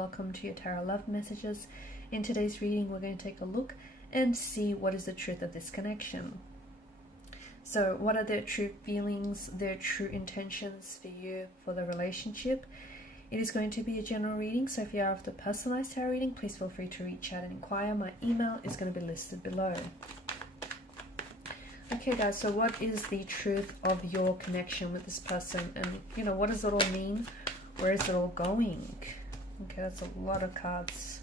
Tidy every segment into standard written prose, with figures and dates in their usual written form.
welcome to your Tarot Love Messages. In today's reading, we're going to take a look and see what is the truth of this connection. So what are their true feelings, their true intentions for you, for the relationship? It is going to be a general reading, so if you are after personalized tarot reading, please feel free to reach out and inquire. My email is going to be listed below. Okay guys, so what is the truth of your connection with this person? And what does it all mean? Where is it all going? Okay, that's a lot of cards.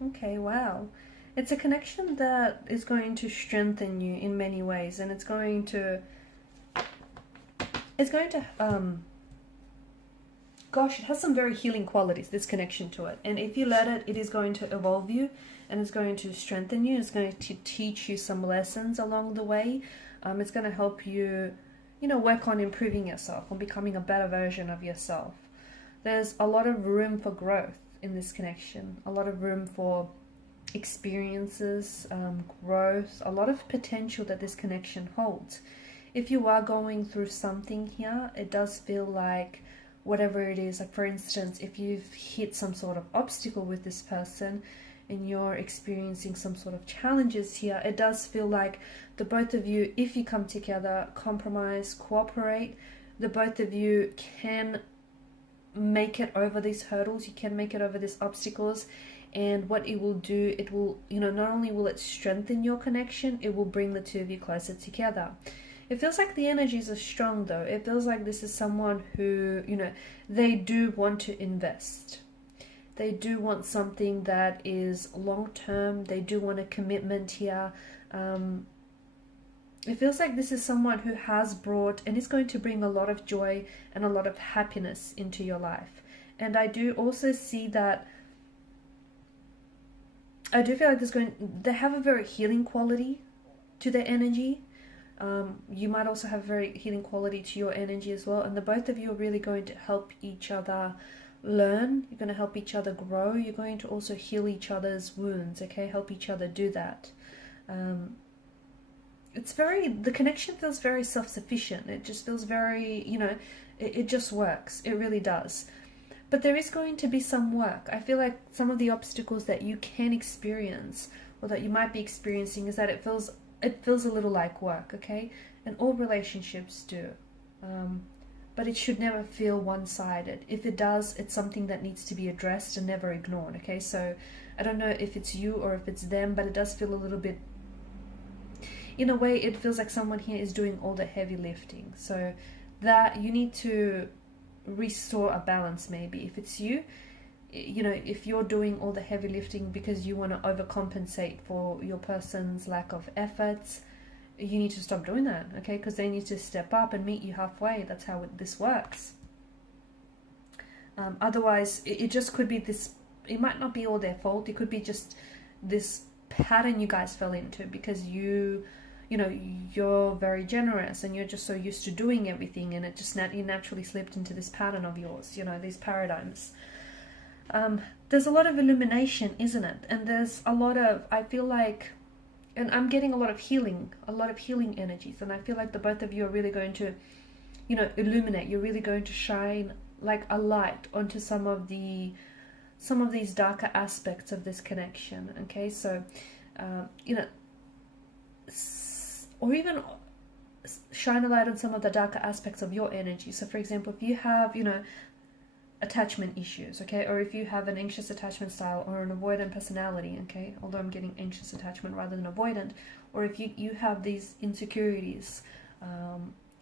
Okay, wow. It's a connection that is going to strengthen you in many ways, and it's going to gosh, it has some very healing qualities, this connection to it. And if you let it, it is going to evolve you, and it's going to strengthen you. It's going to teach you some lessons along the way. It's going to help you, work on improving yourself, on becoming a better version of yourself. There's a lot of room for growth in this connection, a lot of room for experiences, growth, a lot of potential that this connection holds. If you are going through something here, it does feel like whatever it is, like for instance, if you've hit some sort of obstacle with this person and you're experiencing some sort of challenges here, it does feel like the both of you, if you come together, compromise, cooperate, the both of you can make it over these hurdles, you can make it over these obstacles. And what it will do, it will, not only will it strengthen your connection, it will bring the two of you closer together. It feels like the energies are strong though. It feels like this is someone who, they do want to invest. They do want something that is long-term. They do want a commitment here. It feels like this is someone who has brought and is going to bring a lot of joy and a lot of happiness into your life. And I do also see that, I do feel like they have a very healing quality to their energy. You might also have a very healing quality to your energy as well. And the both of you are really going to help each other learn. You're going to help each other grow. You're going to also heal each other's wounds, okay? Help each other do that. The connection feels very self-sufficient. It just feels very, it just works. It really does. But there is going to be some work. I feel like some of the obstacles that you can experience or that you might be experiencing is that it feels a little like work, okay? And all relationships do. But it should never feel one-sided. If it does, it's something that needs to be addressed and never ignored, okay? So I don't know if it's you or if it's them, but it does feel a little bit, in a way, it feels like someone here is doing all the heavy lifting. So that you need to restore a balance maybe. If it's you, if you're doing all the heavy lifting because you want to overcompensate for your person's lack of efforts, you need to stop doing that, okay? Because they need to step up and meet you halfway. That's how this works. Otherwise, it just could be this, it might not be all their fault. It could be just this pattern you guys fell into because you're very generous and you're just so used to doing everything, and it just you naturally slipped into this pattern of yours, these paradigms. There's a lot of illumination, isn't it? And there's a lot of, I feel like, and I'm getting a lot of healing energies, and I feel like the both of you are really going to, illuminate. You're really going to shine like a light onto some of these darker aspects of this connection, okay? So, or even shine a light on some of the darker aspects of your energy. So for example, if you have, attachment issues, okay, or if you have an anxious attachment style or an avoidant personality, okay, although I'm getting anxious attachment rather than avoidant, or if you have these insecurities,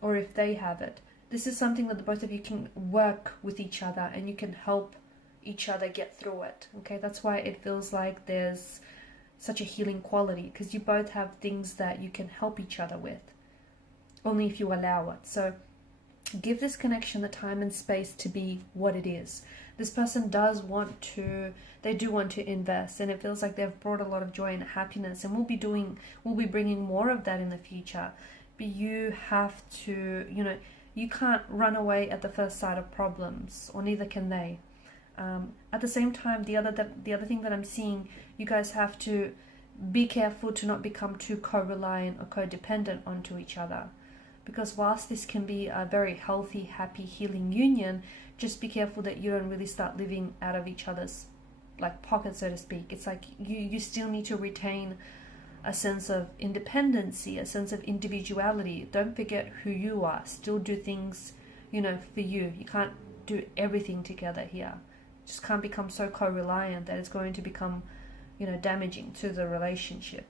or if they have it, this is something that the both of you can work with each other and you can help each other get through it, okay? That's why it feels like there's such a healing quality, because you both have things that you can help each other with, only if you allow it. So Give this connection the time and space to be what it is. This person does want to, they do want to invest, and it feels like they've brought a lot of joy and happiness, and we'll be bringing more of that in the future. But you have to, you can't run away at the first sight of problems, or neither can they. At the same time, the other thing that I'm seeing, you guys have to be careful to not become too co-reliant or codependent onto each other. Because whilst this can be a very healthy, happy, healing union, just be careful that you don't really start living out of each other's pocket, so to speak. It's like you still need to retain a sense of independency, a sense of individuality. Don't forget who you are. Still do things, for you. You can't do everything together here. Just can't become so co-reliant that it's going to become, damaging to the relationship.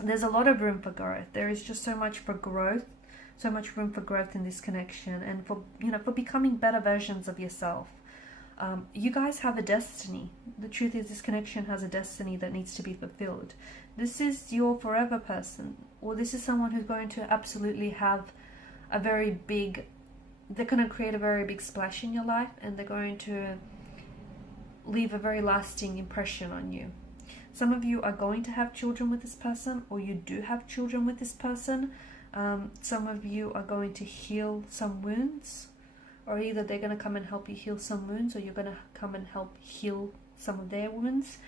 There's a lot of room for growth. There is just so much for growth, so much room for growth in this connection, and for becoming better versions of yourself. You guys have a destiny. The truth is, this connection has a destiny that needs to be fulfilled. This is your forever person, or this is someone who's going to absolutely have a very big, they're going to create a very big splash in your life, and they're going to leave a very lasting impression on you. Some of you are going to have children with this person, or you do have children with this person. Some of you are going to heal some wounds, or either they're going to come and help you heal some wounds, or you're going to come and help heal some of their wounds.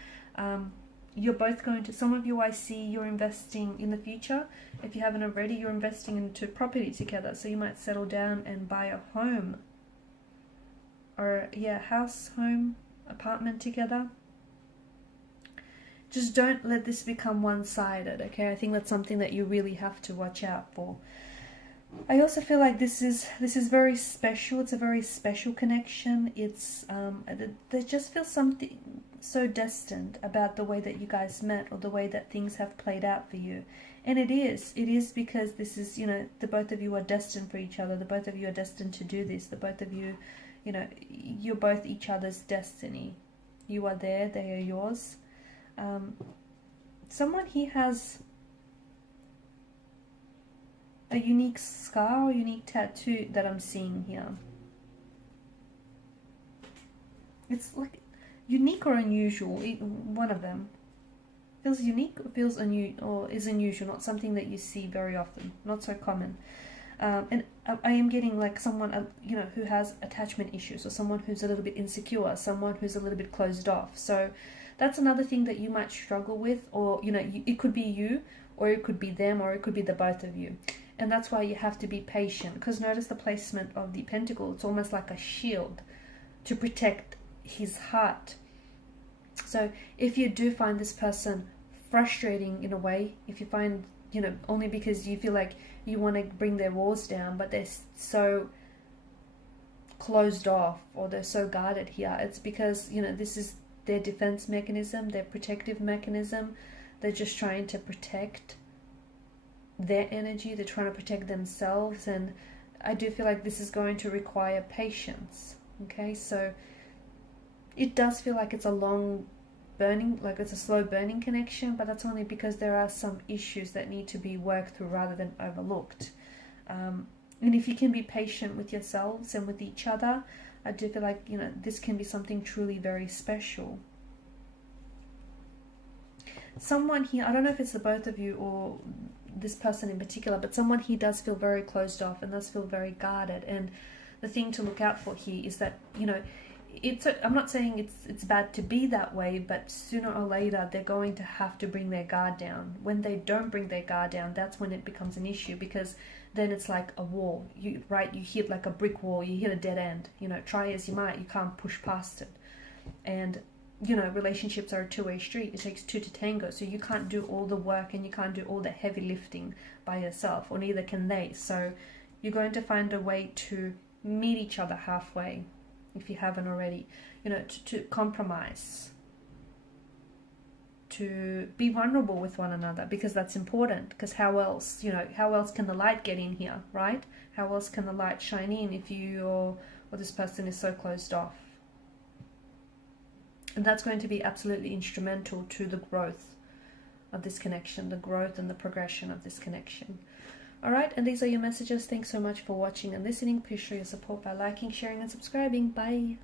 You're both going to, some of you, I see you're investing in the future. If you haven't already, you're investing into property together. So you might settle down and buy a home, or house, home, apartment together. Just don't let this become one-sided, okay? I think that's something that you really have to watch out for. I also feel like this is very special. It's a very special connection. It's there just feels something so destined about the way that you guys met, or the way that things have played out for you. And it is because this is, the both of you are destined for each other. The both of you are destined to do this. The both of you, you're both each other's destiny. You are there, they are yours. Someone here has a unique scar or unique tattoo that I'm seeing here. It's like unique or unusual, one of them. Feels unique or feels or is unusual, not something that you see very often, not so common. And I am getting like someone, who has attachment issues, or someone who's a little bit insecure, someone who's a little bit closed off. So that's another thing that you might struggle with, or, it could be you, or it could be them, or it could be the both of you. And that's why you have to be patient, because notice the placement of the pentacle. It's almost like a shield to protect his heart. So if you do find this person frustrating in a way, if you find, only because you feel like you want to bring their walls down, but they're so closed off, or they're so guarded here, it's because, this is their defense mechanism, their protective mechanism. They're just trying to protect their energy. They're trying to protect themselves. And I do feel like this is going to require patience. Okay, so it does feel like it's a long burning, like it's a slow burning connection, but that's only because there are some issues that need to be worked through rather than overlooked. And if you can be patient with yourselves and with each other, I do feel like, this can be something truly very special. Someone here, I don't know if it's the both of you or this person in particular, but someone here does feel very closed off and does feel very guarded. And the thing to look out for here is that, I'm not saying it's bad to be that way, but sooner or later they're going to have to bring their guard down. When they don't bring their guard down, that's when it becomes an issue, because then it's like a wall. You hit like a brick wall, you hit a dead end. Try as you might, you can't push past it. And relationships are a two-way street. It takes two to tango, so you can't do all the work and you can't do all the heavy lifting by yourself, or neither can they. So you're going to find a way to meet each other halfway, if you haven't already, to compromise, to be vulnerable with one another, because that's important. Because how else can the light get in here, right? How else can the light shine in if you or this person is so closed off? And that's going to be absolutely instrumental to the growth of this connection, the growth and the progression of this connection. All right, and these are your messages. Thanks so much for watching and listening. Please show your support by liking, sharing, and subscribing. Bye.